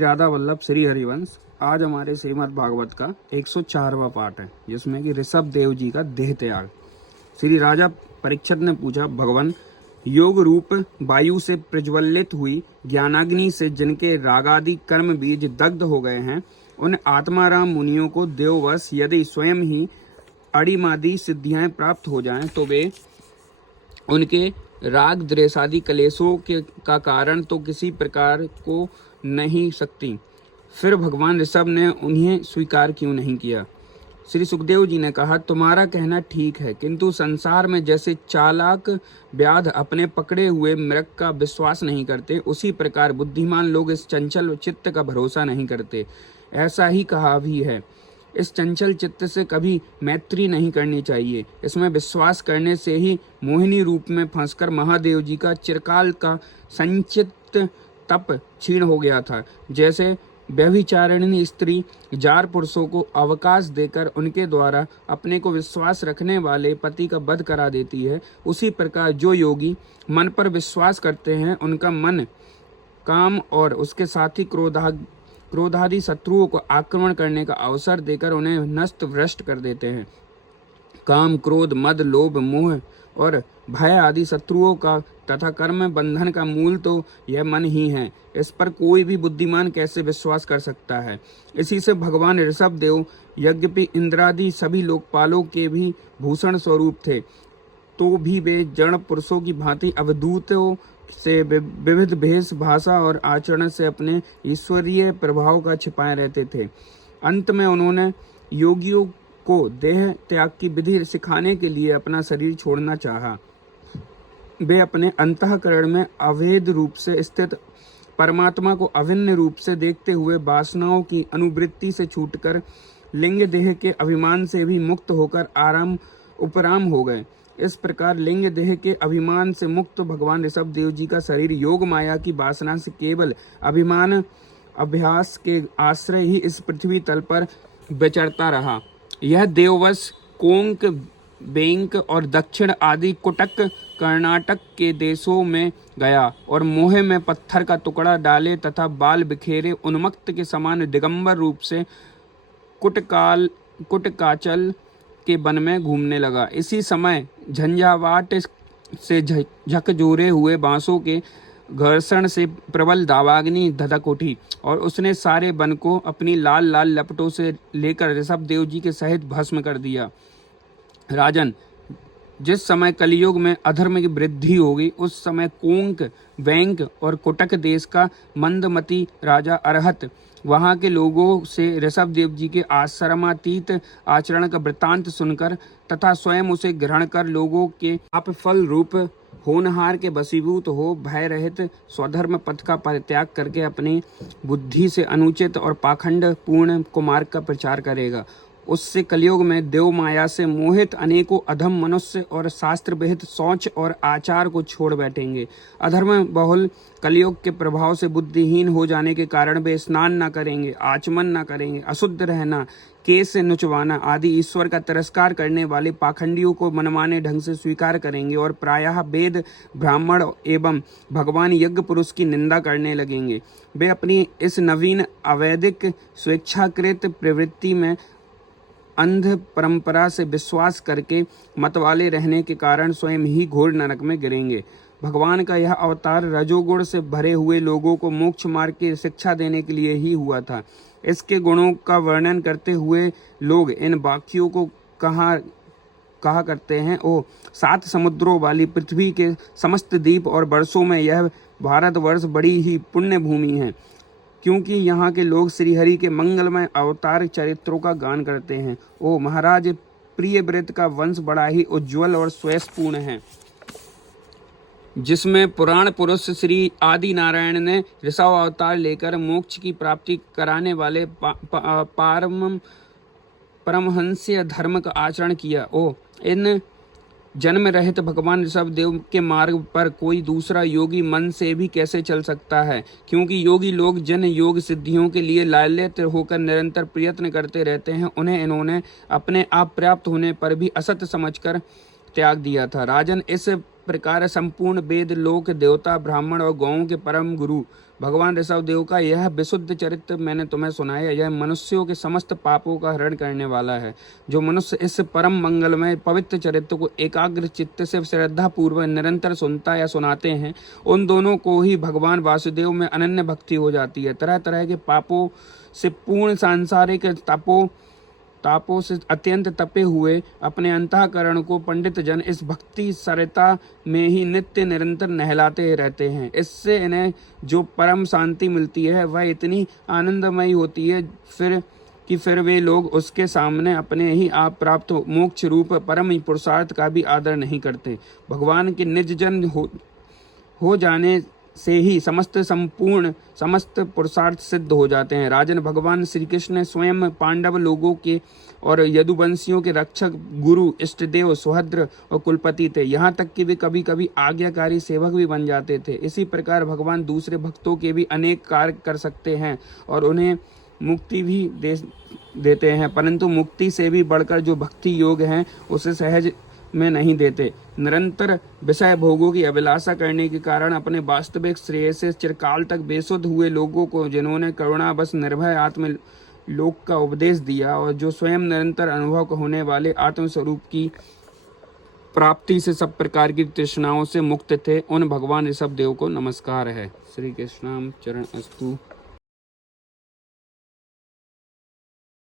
राधा वल्लभ श्री हरिवंश। आज हमारे श्रीमद् भागवत का 104वां पाठ है, जिसमें कि ऋषभ देव जी का देह त्याग। श्री राजा परीक्षित ने पूछा, भगवान, योग रूप वायु से प्रज्वलित हुई ज्ञानाग्नि से जिनके रागादि कर्म बीज दग्ध हो गए हैं, उन आत्माराम मुनियों को देववश यदि स्वयं ही अड़िमादि सिद्धियां प्राप्त हो जाएं, तो वे उनके राग द्वेषादि कलेशों के का कारण तो किसी प्रकार को नहीं सकती। फिर भगवान ऋषभ ने उन्हें स्वीकार क्यों नहीं किया? श्री सुखदेव जी ने कहा, तुम्हारा कहना ठीक है, किंतु संसार में जैसे चालाक व्याध अपने पकड़े हुए मृग का विश्वास नहीं करते, उसी प्रकार बुद्धिमान लोग इस चंचल चित्त का भरोसा नहीं करते। ऐसा ही कहा भी है, इस चंचल चित्त से कभी मैत्री नहीं करनी चाहिए। इसमें विश्वास करने से ही मोहिनी रूप में फंसकर महादेव जी का चिरकाल का संचित तप क्षीण हो गया था। जैसे व्यभिचारिणी स्त्री जार पुरुषों को अवकाश देकर उनके द्वारा अपने को विश्वास रखने वाले पति का वध करा देती है, उसी प्रकार जो योगी मन पर विश्वास करते हैं, उनका मन काम और उसके साथी क्रोधादि शत्रुओं को आक्रमण करने का अवसर देकर उन्हें नष्ट भ्रष्ट कर देते हैं। काम, क्रोध, मद, लोभ, मोह और भय आदि शत्रुओं का तथा कर्म बंधन का मूल तो यह मन ही है। इस पर कोई भी बुद्धिमान कैसे विश्वास कर सकता है? इसी से भगवान ऋषभ देव यज्ञपि इंद्रादि सभी लोकपालों के भी भूषण स्वरूप थे, तो भी वे जड़ पुरुषों की भांति अवधूतों से विविध भेष, भाषा और आचरण से अपने ईश्वरीय प्रभाव का छिपाए रहते थे। अंत में उन्होंने योगियों को देह त्याग की विधि सिखाने के लिए अपना शरीर छोड़ना चाहा। वे अपने अंतःकरण में अभेद रूप से स्थित परमात्मा को अभिन्न रूप से देखते हुए वासनाओं की अनुवृत्ति से छूटकर लिंग देह के अभिमान से भी मुक्त होकर उपराम हो गए। इस प्रकार लिंग देह के अभिमान से मुक्त भगवान ऋषभ देव जी का शरीर योग माया की वासना से केवल अभिमान अभ्यास के आश्रय ही इस पृथ्वी तल पर विचरता रहा। यह देववश कोंक, बेंक और दक्षिण आदि कुटक कर्नाटक के देशों में गया और मोहे में पत्थर का टुकड़ा डाले तथा बाल बिखेरे उन्मत्त के समान दिगंबर रूप से कुटकाचल के वन में घूमने लगा। इसी समय झंझावाट से झकझोरे हुए बांसों के घर्षण से प्रबल दावाग्नि धधक उठी और उसने सारे वन को अपनी लाल लाल लपटों से लेकर ऋषभ देव जी के सहित भस्म कर दिया। राजन, जिस समय कलियुग में अधर्म की वृद्धि होगी, उस समय कोंक, वेंक और कुटक देश का मंदमती राजा अरहत वहां के लोगों से ऋषभ देव जी के आश्रमातीत आचरण का वृत्तांत सुनकर तथा स्वयं उसे ग्रहण कर लोगों के पाप फल रूप होनहार के वशीभूत हो भय रहित स्वधर्म पथ का परित्याग करके अपनी बुद्धि से अनुचित और पाखंड पूर्ण कुमार्ग का प्रचार करेगा। उससे कलियुग में देव माया से मोहित अनेकों अधम मनुष्य और शास्त्र विहित शौच और आचार को छोड़ बैठेंगे। अधर्म बहुल कलियुग के प्रभाव से बुद्धिहीन हो जाने के कारण वे स्नान न करेंगे, आचमन न करेंगे, अशुद्ध रहना, केस से नुचवाना आदि ईश्वर का तिरस्कार करने वाले पाखंडियों को मनमाने ढंग से स्वीकार करेंगे और प्रायः वेद, ब्राह्मण एवं भगवान यज्ञ पुरुष की निंदा करने लगेंगे। वे अपनी इस नवीन अवैधिक स्वेच्छाकृत प्रवृत्ति में अंध परंपरा से विश्वास करके मतवाले रहने के कारण स्वयं ही घोर नरक में गिरेंगे। भगवान का यह अवतार रजोगुण से भरे हुए लोगों को मोक्ष मार्ग की शिक्षा देने के लिए ही हुआ था। इसके गुणों का वर्णन करते हुए लोग इन वाक्यों को कहा करते हैं, ओ 7 समुद्रों वाली पृथ्वी के समस्त द्वीप और वर्षों में यह भारतवर्ष बड़ी ही पुण्य भूमि है, क्योंकि यहाँ के लोग श्रीहरि के मंगलमय अवतार चरित्रों का गान करते हैं। ओ महाराज, प्रियव्रत का वंश बड़ा ही उज्ज्वल और श्वेतपूर्ण है, जिसमें पुराण पुरुष श्री आदि नारायण ने ऋषभ अवतार लेकर मोक्ष की प्राप्ति कराने वाले परमहंस्य धर्म का आचरण किया। ओ इन जन्म रहित भगवान ऋषभ देव के मार्ग पर कोई दूसरा योगी मन से भी कैसे चल सकता है? क्योंकि योगी लोग जिन योग सिद्धियों के लिए लालयित होकर निरंतर प्रयत्न करते रहते हैं, उन्हें इन्होंने अपने आप प्राप्त होने पर भी असत्य समझकर त्याग दिया था। राजन, इस प्रकार संपूर्ण वेद, लोक, देवता, ब्राह्मण और गौओं के परम गुरु भगवान ऋषभ देव का यह विशुद्ध चरित्र मैंने तुम्हें सुनाया, यह मनुष्यों के समस्त पापों का हरण करने वाला है। जो मनुष्य इस परम मंगलमय पवित्र चरित्र को एकाग्र चित्त से श्रद्धा पूर्वक निरंतर सुनता या सुनाते हैं, उन दोनों को ही भगवान वासुदेव में अनन्य भक्ति हो जाती है। तरह तरह के पापों से पूर्ण सांसारिक तापों से अत्यंत तपे हुए अपने अंतःकरण को पंडित जन इस भक्ति सरिता में ही नित्य निरंतर नहलाते रहते हैं। इससे इन्हें जो परम शांति मिलती है वह इतनी आनंदमयी होती है फिर वे लोग उसके सामने अपने ही आप प्राप्त मोक्ष रूप परम पुरुषार्थ का भी आदर नहीं करते। भगवान के निज जन हो जाने से ही समस्त पुरुषार्थ सिद्ध हो जाते हैं। राजन, भगवान श्री कृष्ण स्वयं पांडव लोगों के और यदुवंशियों के रक्षक, गुरु, इष्टदेव, सुहद्र और कुलपति थे। यहाँ तक कि वे कभी कभी आज्ञाकारी सेवक भी बन जाते थे। इसी प्रकार भगवान दूसरे भक्तों के भी अनेक कार्य कर सकते हैं और उन्हें मुक्ति भी देते हैं, परंतु मुक्ति से भी बढ़कर जो भक्ति योग हैं उसे सहज में नहीं देते। निरंतर विषय भोगों की अभिलाषा करने के कारण अपने वास्तविक श्रेय से चिरकाल तक बेसुध हुए लोगों को जिन्होंने करुणा बस निर्भय आत्म लोक का उपदेश दिया और जो स्वयं निरंतर अनुभव होने वाले आत्म स्वरूप की प्राप्ति से सब प्रकार की तृष्णाओं से मुक्त थे, उन भगवान ऋषभ देव को नमस्कार है। श्री कृष्णाम चरण अस्तु।